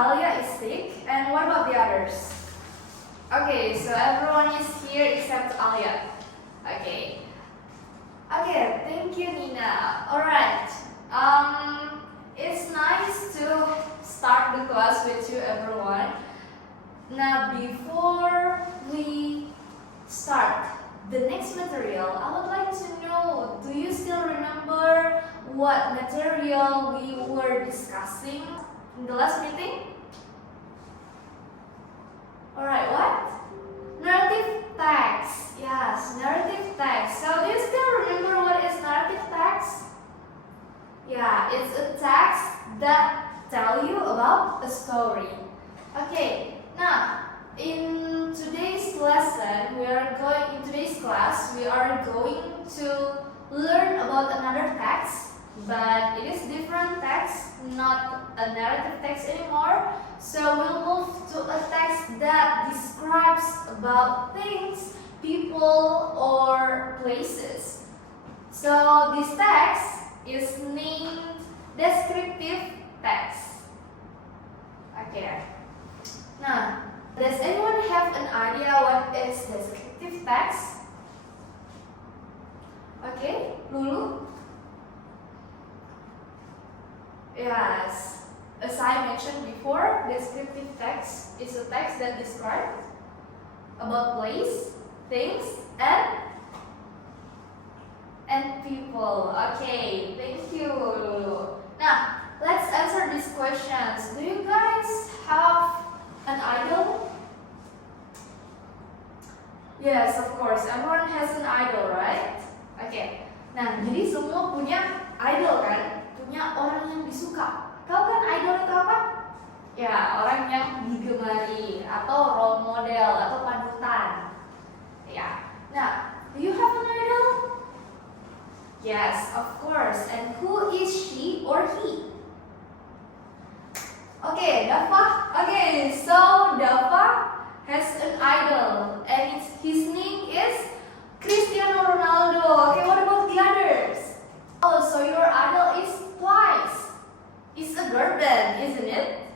Alia is sick, and what about the others? Okay, so everyone is here except Alia. Okay, thank you, Nina. Alright, it's nice to start the class with you, everyone. Now, before we start the next material, I would like to know, do you still remember what material we were discussing in the last meeting? Alright, what? Narrative text. Yes, narrative text. So do you still remember what is narrative text? Yeah, it's a text that tell you about a story. Okay, now in today's lesson, in today's class, we are going to learn about another text, but it is different text, not a narrative text anymore. So we'll move to a text that describes about things, people, or places. So this text is named descriptive text. Okay. Now, does anyone have an idea what is descriptive text? Okay, Lulu? Yes, as I mentioned before, descriptive text is a text that describes about place, things, and people. Okay, thank you, Lulu. Now, let's answer these questions. Do you guys have an idol? Yes, of course. Everyone has an idol, right? Okay. Nah, jadi semua punya idol kan? Punya orang yang disuka. Tahu kan idol itu apa? Ya, orang yang digemari atau role model atau panutan. Ya. Nah, do you have an idol? Yes, of course. And who is she or he? Okay, Dafa. Okay, so Dafa has an idol, and his name is Cristiano Ronaldo. Okay, what about the others? Oh, so your idol is twice. It's a girl then, isn't it?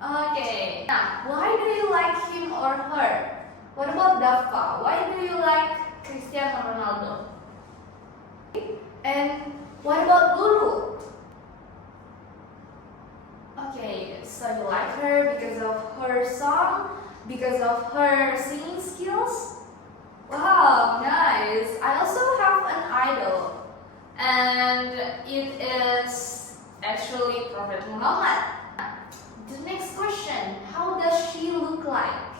Okay. Now, why do you like him or her? What about Dafa? Why do you like Cristiano Ronaldo? And what about Lulu? Okay, so you like her because of her song, because of her singing skills? Wow, nice. I also have an idol, and it is actually Prophet Muhammad. The next question, how does she look like?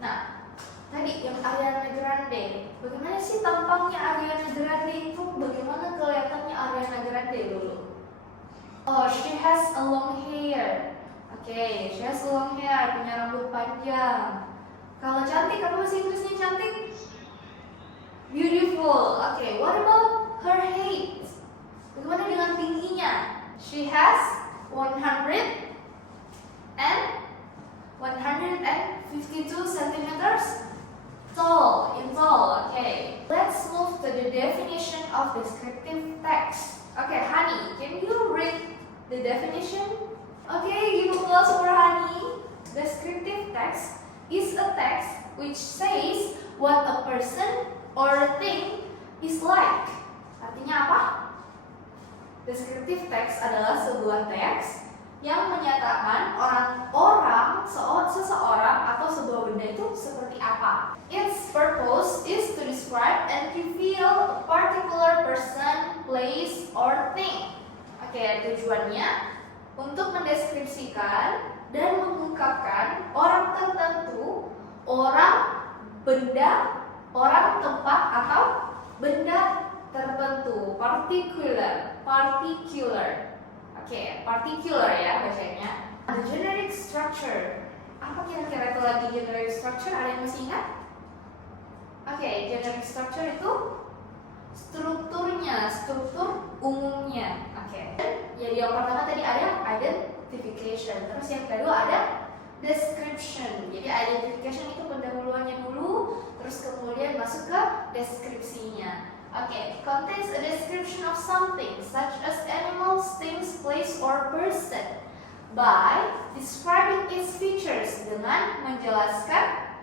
Nah, tadi yang Ariana Grande, bagaimana sih tampangnya Ariana Grande itu? Bagaimana kelihatannya Ariana Grande dulu? Oh, she has a long hair. Okay, she has long hair, punya rambut panjang. Kalau cantik, apa bahasa Inggrisnya cantik? Beautiful. Okay, what about her height? Bagaimana dengan tingginya? She has 152 centimeters tall. Okay, let's move to the definition of descriptive text. Okay, Hani, can you read the definition? Okay, give applause for Hani. Descriptive text is a text which says what a person or a thing is like. Artinya apa? Descriptive text adalah sebuah teks yang menyatakan seseorang atau sebuah benda itu seperti apa. Its purpose is to describe and reveal a particular person, place, or thing. Oke, tujuannya untuk mendeskripsikan dan mengungkapkan orang tertentu, orang, benda, orang, tempat, atau benda tertentu. Particular. Oke, particular ya bacanya. The generic structure. Apa kira-kira itu lagi generic structure? Ada yang masih ingat? Oke, generic structure itu strukturnya, struktur umumnya. Oke. Jadi yang pertama tadi ada identification, terus yang kedua ada description. Jadi identification itu pendahuluannya dulu, terus kemudian masuk ke deskripsinya. Okay, contains a description of something such as animals, things, place, or person by describing dengan menjelaskan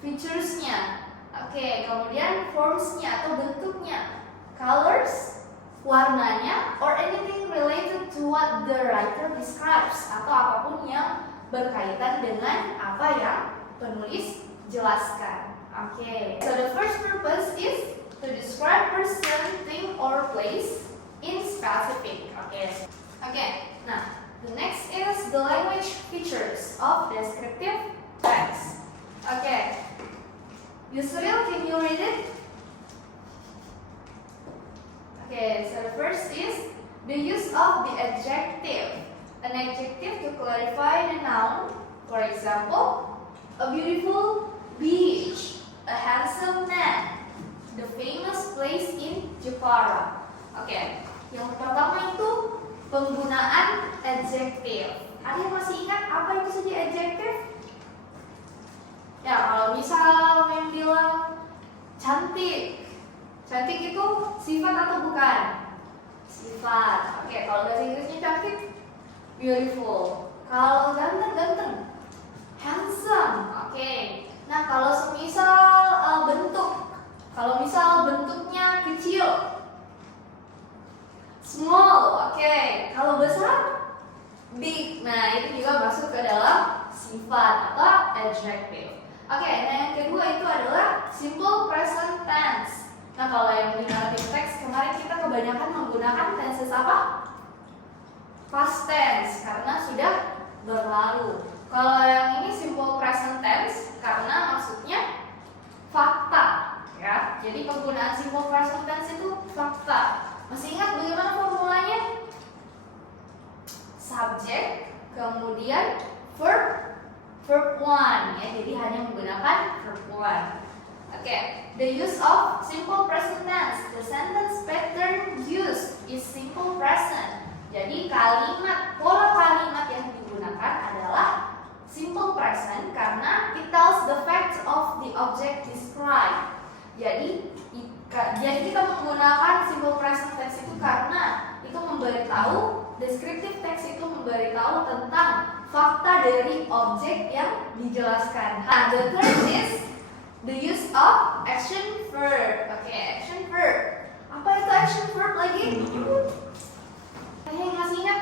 features-nya. Oke, kemudian forms-nya atau bentuknya, colors, warnanya, or anything related to what the writer describes, atau apapun yang berkaitan dengan apa yang penulis jelaskan. Oke, so the first purpose is to describe person, thing, or place in specific. Okay. Nah, the next is the language features of descriptive text. Okay. Yusril, can you read it? Okay, so the first is the use of the adjective. An adjective to clarify the noun. For example, a beautiful beach, a handsome man, the famous place in Jepara. Oke, yang pertama itu penggunaan adjective. Ada yang masih ingat apa itu saja adjective? Ya, kalau misal yang bilang cantik, cantik itu sifat atau bukan? Sifat. Oke, kalau bahasa Inggrisnya cantik, beautiful. Kalau ganteng, handsome. Oke. Nah, kalau semisal bentuk, kalau misal bentuknya kecil, small. Oke. Kalau besar, big. Nah, itu juga masuk ke dalam sifat atau adjective. Oke, nah yang kedua itu adalah simple present tense. Nah, kalau yang di narrative text kemarin kita kebanyakan menggunakan tenses apa? Past tense karena sudah berlalu. Kalau yang ini simple present tense karena maksudnya fakta, ya. Jadi penggunaan simple present tense itu fakta. Masih ingat bagaimana formulanya? Subject, kemudian verb 1, ya. Jadi hanya menggunakan verb 1. Oke, the use of simple present tense. The sentence pattern used is simple present. Jadi pola kalimat yang digunakan adalah simple present karena it tells the facts of the object described. Jadi kita menggunakan simple present tense itu karena itu memberitahu, descriptive text itu memberitahu tentang fakta dari objek yang dijelaskan. Nah, the third is the use of action verb. Oke, action verb. Apa itu action verb lagi? Yang masih ingat?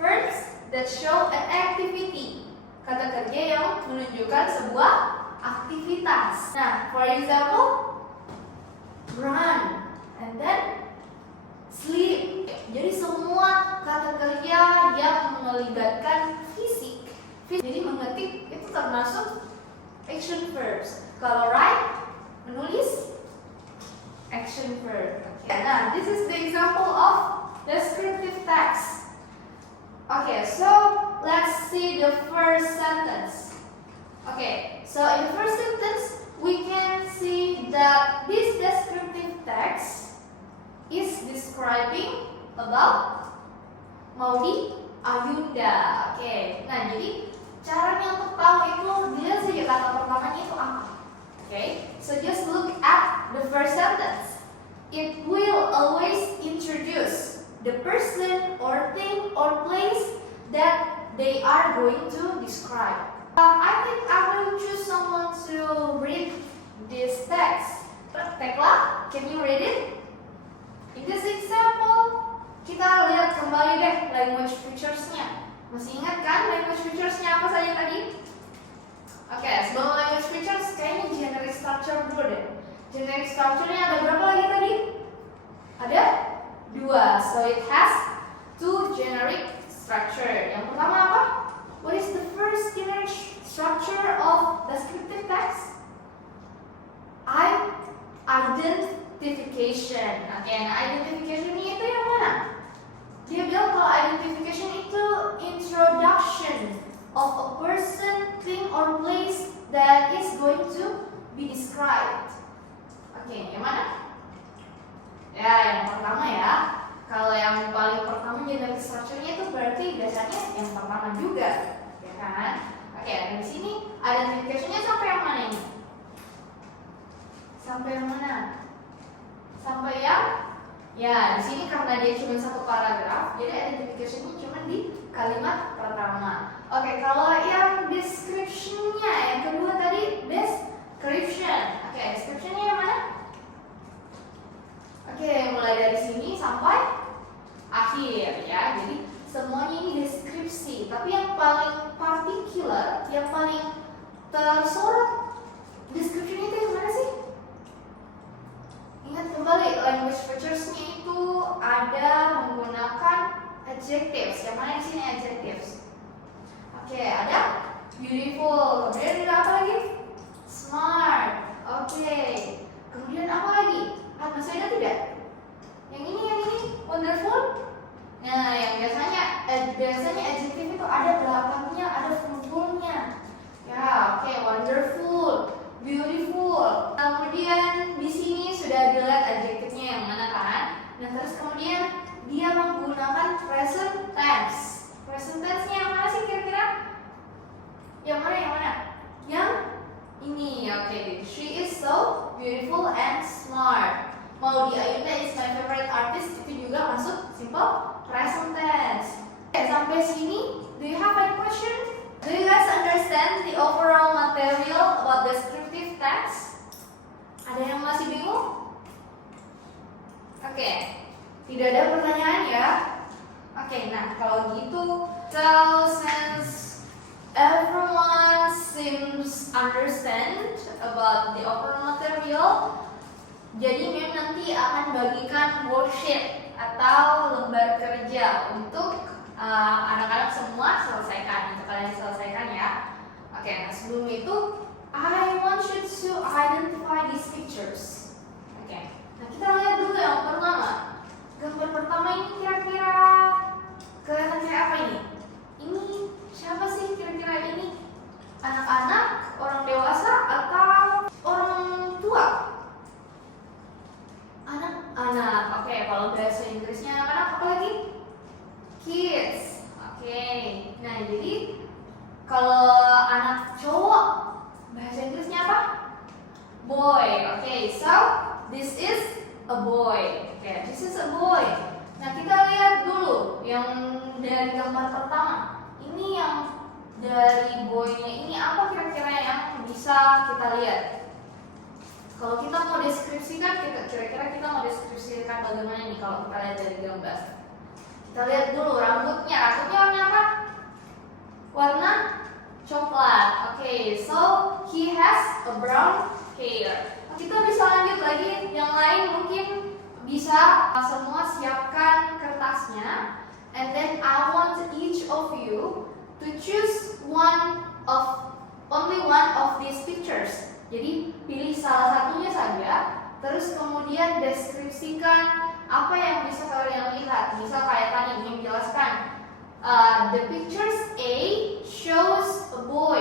Verbs that show an activity. Kata kerja yang menunjukkan sebuah aktivitas. Nah, for example, run and then sleep. Jadi semua kata kerja yang melibatkan fisik. Jadi mengetik itu termasuk action verbs. Kalau write, menulis, action verb. Okay. Nah, this is the example of descriptive text. Okay, so let's see the first sentence. Okay, so in the first sentence, we can see that this descriptive text is describing about Maudy Ayunda. Oke, nah jadi caranya untuk tahu itu dilihat saja kata pertamanya itu apa. Oke, so just look at the first sentence. It will always introduce the person or thing or place that they are going to describe. I think I will choose someone to read this text. Tekla, can you read it? In this example, kita lihat kembali deh language features-nya. Masih ingat kan language features-nya apa saja tadi? Oke, sebelum language features, kayaknya generic structure dulu deh. Generic structure-nya ada berapa lagi tadi? Ada 2. So it has 2 generic structure. Yang pertama apa? What is the first generic structure of descriptive text? Identification. Oke, nah identification itu yang mana? Dia bilang kalau identification itu introduction of a person, thing, or place that is going to be described. Oke, yang mana? Ya, yang pertama ya. Kalau yang paling pertama generic structure-nya itu berarti biasanya yang pertama juga, ya kan? Oke, dari sini identification-nya sampai yang mana ini? Sampai yang mana? Sampai yang ya di sini karena dia cuma satu paragraf, jadi identification-nya cuma di kalimat pertama. Oke, kalau yang popular, yang paling tersorot description itu yang mana sih? Ingat kembali, language features-nya itu ada menggunakan adjectives. Yang mana di sini adjectives? Oke, ada beautiful. Kemudian ada apa lagi? Smart. Oke. Kemudian apa lagi? Masih ada tidak? Yang ini, wonderful. Nah, yang biasanya adjective itu ada belakangnya, ada full-nya. Ya, oke, wonderful, beautiful. Kemudian di sini sudah dilihat adjektifnya yang mana kan? Nah, terus kemudian dia menggunakan present tense. Present tense-nya yang mana sih kira-kira? Yang mana? Yang ini, oke. She is so beautiful and smart. Maudy Ayunda is my favorite artist, itu juga masuk simple present tense. Oke, sampai sini, do you have any question? Do you guys understand the overall material about descriptive text? Ada yang masih bingung? Oke, tidak ada pertanyaan ya? Oke, nah kalau gitu, so since everyone seems understand about the overall material, jadi Mim nanti akan bagikan worksheet atau lembar kerja untuk anak-anak semua selesaikan, untuk kalian selesaikan ya. Oke, nah sebelum itu I want you to identify these pictures. Oke, nah kita lihat dulu yang pertama. Gambar pertama ini kira-kira kelihatan kayak apa ini? Ini siapa sih kira-kira ini? Anak-anak, orang dewasa, atau orang tua? Anak-anak. Oke, kalau bahasa Inggrisnya anak-anak apa lagi? Kids. Oke. Nah, jadi kalau anak cowok bahasa Inggrisnya apa? Boy. Oke, so this is a boy. Oke, this is a boy. Nah, kita lihat dulu yang dari gambar pertama. Ini yang dari boy-nya ini apa kira-kira yang bisa kita lihat? Kalau kita mau deskripsikan, kira-kira kita mau deskripsikan bagaimana nih kalau kita lihat dari gambar? Kita lihat dulu rambutnya. Rambutnya warna apa? Warna coklat. Oke, so he has a brown hair. Kita bisa lanjut lagi. Yang lain mungkin bisa semua siapkan kertasnya. And then I want each of you to choose only one of these pictures. Jadi pilih salah satunya saja, terus kemudian deskripsikan apa yang bisa kalian lihat. Misal kayak tadi ingin jelaskan, the pictures A shows a boy.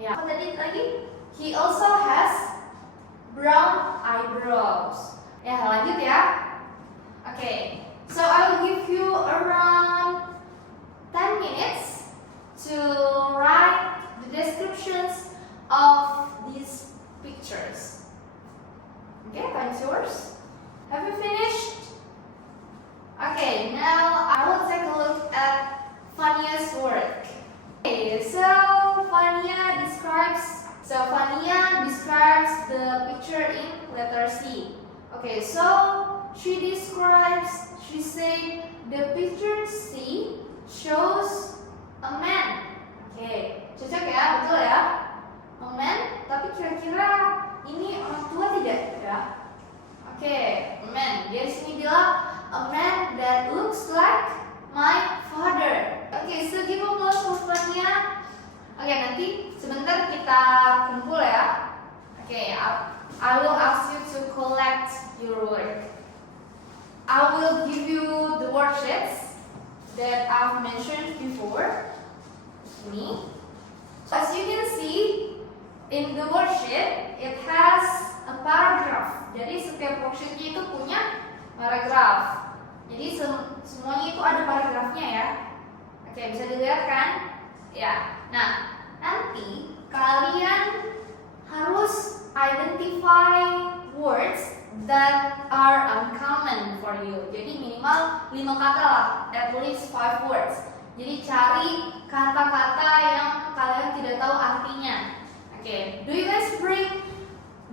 Ya, apa tadi lagi? He also has brown eyebrows. Ya, lanjut ya. Oke, so I will give you around 10 minutes to write the descriptions of these pictures. Okay, time's yours. Have you finished? Okay, now I will take a look at Fania's work. Okay, so Fania describes the picture in letter C. Okay, so she said the picture C shows a man. Okay, cocok ya, betul ya? A man, tapi kira-kira ini orang tua tidak ya? Oke, a man. Dia di sini bilang a man that looks like my father. Oke, so give applause for Fania. Oke, nanti sebentar kita kumpul ya. Oke, I will ask you to collect your work. I will give you the worksheets that I've mentioned before. Ini. As you can see, in the worksheet, it has a paragraph. Jadi setiap worksheetnya itu punya paragraf. Jadi semuanya itu ada paragrafnya ya. Oke, bisa dilihat kan? Ya. Nah, nanti kalian harus identify words that are uncommon for you. Jadi minimal 5 kata lah, at least 5 words. Jadi cari kata-kata yang kalian tidak tahu artinya. Okay, do you guys bring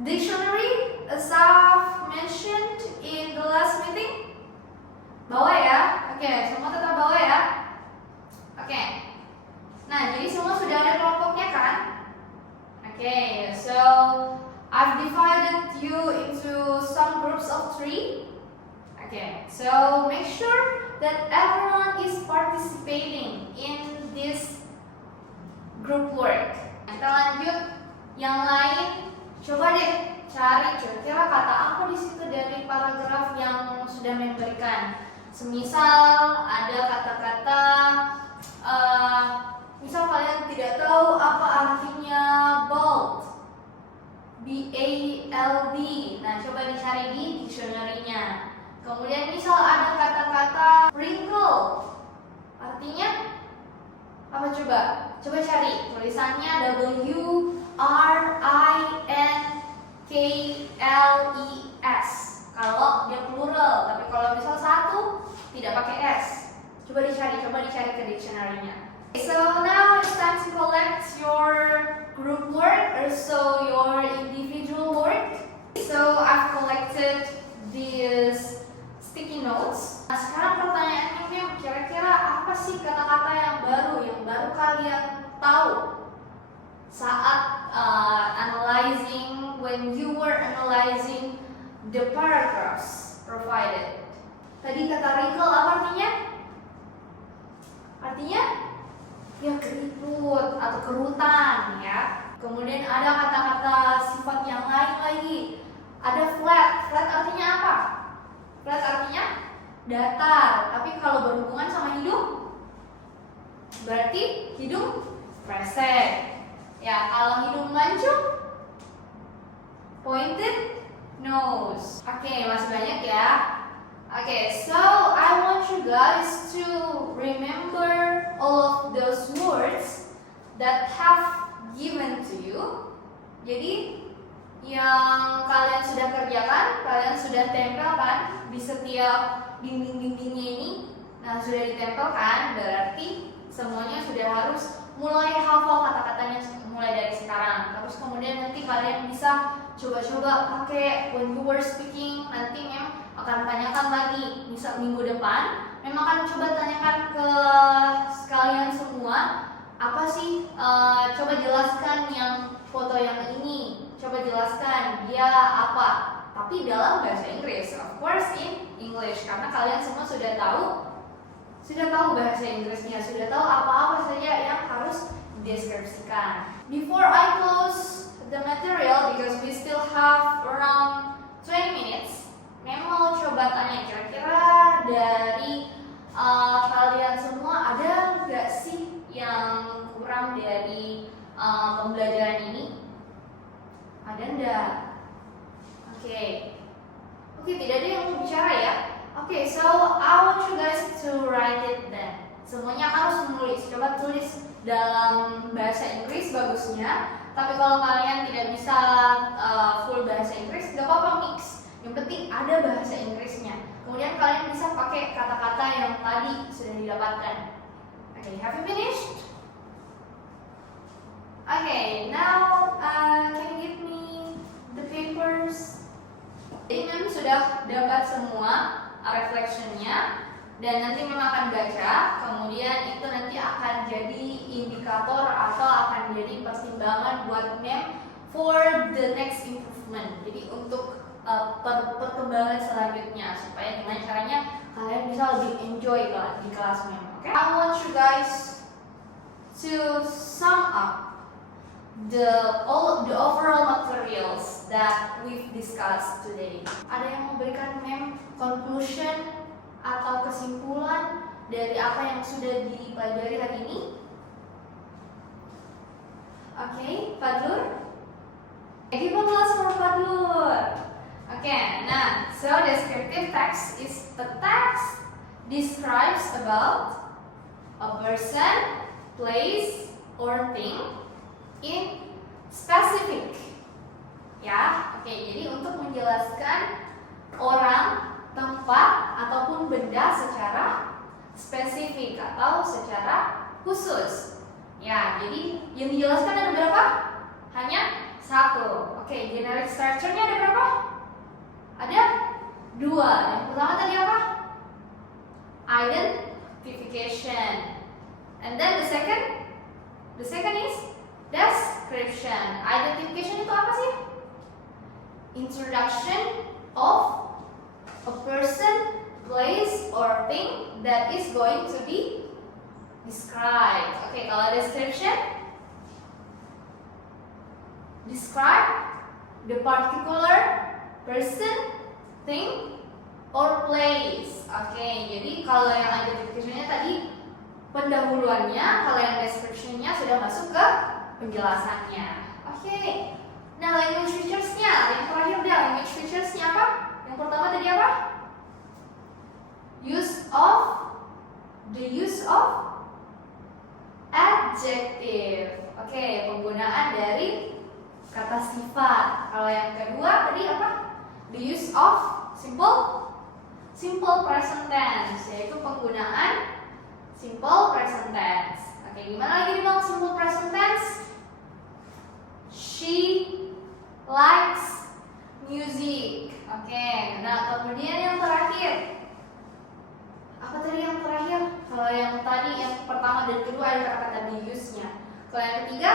dictionary as I've mentioned in the last meeting? Bawa ya? Oke, semua tetap bawa ya? Oke. Nah, jadi semua sudah ada Okay, so I've divided you into some groups of 3. Okay, so make sure that everyone is participating in this group work. Kita lanjut yang lain. Coba deh cari kira-kira kata apa di situ dari paragraf yang sudah memberikan. Semisal ada kata-kata, misal kalian tidak tahu apa artinya bald, B-A-L-D. Nah, coba dicari di dictionary-nya. Kemudian misal ada kata-kata wrinkle, artinya apa coba? Coba cari tulisannya W-R-I-N-K-L-E-S. Kalau dia plural, tapi kalau misal satu tidak pakai S. Coba dicari ke dictionary-nya. So now it's time to collect your group work, also your individual work. So I've collected these sticky notes. Nah, sekarang pertanyaannya, Mem, kira-kira apa sih kata-kata yang baru kalian tahu saat when you were analyzing the paragraphs provided? Tadi kata wrinkle apa artinya? Artinya ya keriput atau kerutan ya. Kemudian ada kata-kata sifat yang lain lagi. Ada flat. Flat artinya apa? Flat artinya datar. Tapi kalau berhubungan sama hidung, berarti hidung kresek. Ya, kalau hidung mancung, pointed nose. Oke, masih banyak ya. Okay, so I want you guys to remember all of those words that have given to you. Jadi yang kalian sudah kerjakan, kalian sudah tempelkan di setiap dinding-dindingnya ini. Nah, sudah ditempelkan, berarti semuanya sudah harus mulai hafal kata-katanya mulai dari sekarang. Terus kemudian nanti kalian bisa coba-coba pakai when you were speaking. Nanti Mem akan tanyakan lagi, misal minggu depan memang akan coba tanyakan ke kalian semua, apa sih, coba jelaskan yang foto yang ini, coba jelaskan dia apa, tapi dalam bahasa Inggris, of course in English, karena kalian semua sudah tahu bahasa Inggrisnya, sudah tahu apa-apa saja yang harus dideskripsikan. Before I close the material, because we still have around 20 minutes, Mem mau coba tanya, kira-kira dari kalian semua ada nggak sih yang kurang dari pembelajaran ini? Ada nggak? Oke, tidak ada yang mau bicara ya? Oke, so I want you guys to write it then. Semuanya harus menulis. Coba tulis dalam bahasa Inggris bagusnya. Tapi kalau kalian tidak bisa full bahasa Inggris, nggak apa-apa, mix. Yang penting ada bahasa Inggrisnya. Kemudian kalian bisa pakai kata-kata yang tadi sudah didapatkan. Okay, have you finished? Okay, now can you give me the papers? Jadi Mem sudah dapat semua reflectionnya, dan nanti Mem akan baca. Kemudian itu nanti akan jadi indikator atau akan jadi pertimbangan buat Mem for the next improvement. Jadi untuk perkembangan selanjutnya, supaya gimana caranya kalian bisa lebih enjoy di kelas Mem. Okay? I want you guys to sum up the overall materials that we've discussed today. Ada yang memberikan Mem conclusion atau kesimpulan dari apa yang sudah dipelajari hari ini? Okay, Fadlur? Give applause for Fadlur. Okay, now, so descriptive text is a text describes about a person, place, or thing in specific. Ya, oke, jadi untuk menjelaskan orang, tempat, ataupun benda secara spesifik atau secara khusus. Ya, jadi yang dijelaskan ada berapa? Hanya satu. Oke, generic structure-nya ada berapa? Ada 2. Yang pertama tadi apa? Identification. And then the second is description. Identification itu apa sih? Introduction of a person, place, or thing that is going to be described. Oke, kalau description, describe the particular person, thing, or place. Oke, jadi kalau yang identification-nya tadi pendahuluannya, kalau yang description-nya sudah masuk ke penjelasannya. Oke. Nah, language features-nya, yang terakhir deh, language features-nya apa? Yang pertama tadi apa? The use of adjective. Oke, penggunaan dari kata sifat. Kalau yang kedua tadi apa? The use of simple present tense, yaitu penggunaan simple present tense. Oke, gimana lagi nih Bang simple present tense? She likes music. Oke, nah kemudian yang terakhir. Apa tadi yang terakhir? Kalau yang tadi yang pertama dan kedua ada kata-kata the use-nya. Kalau yang ketiga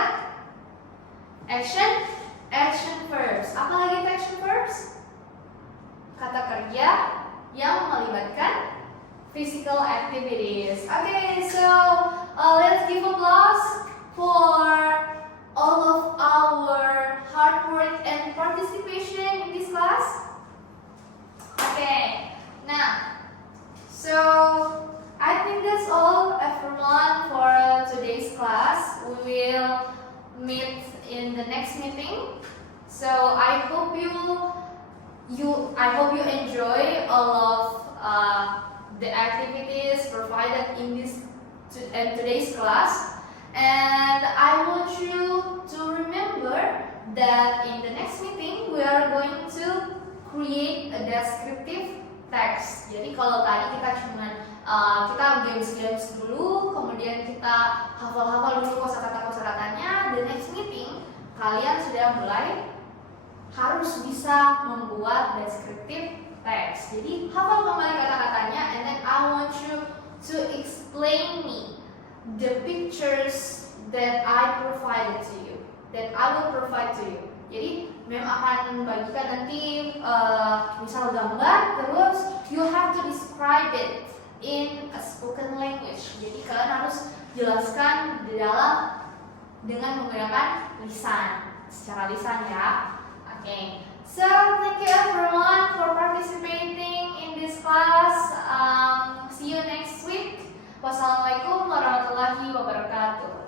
action verbs. Apa lagi itu action verbs? Kata kerja yang melibatkan physical activities. Okay, so let's give applause for all of our hard work and participation in this class. Okay, now, so I think that's all everyone for today's class. We will meet in the next meeting. So I hope you enjoy all of the activities provided in today's class, and I want you to remember that in the next meeting we are going to create a descriptive text. Jadi kalau tadi kita kita games dulu, kemudian kita hafal-hafal dulu kosakata-kosakatanya. The next meeting kalian sudah mulai harus bisa membuat descriptive text. Jadi hafal kembali kata-katanya, and then I want you to explain me the pictures that I provided to you, that I will provide to you. Jadi Mem akan bagikan nanti misal gambar, terus you have to describe it in a spoken language. Jadi kalian harus jelaskan dengan menggunakan secara lisan ya. Okay, so thank you everyone for participating in this class. See you next week. Wassalamualaikum warahmatullahi wabarakatuh.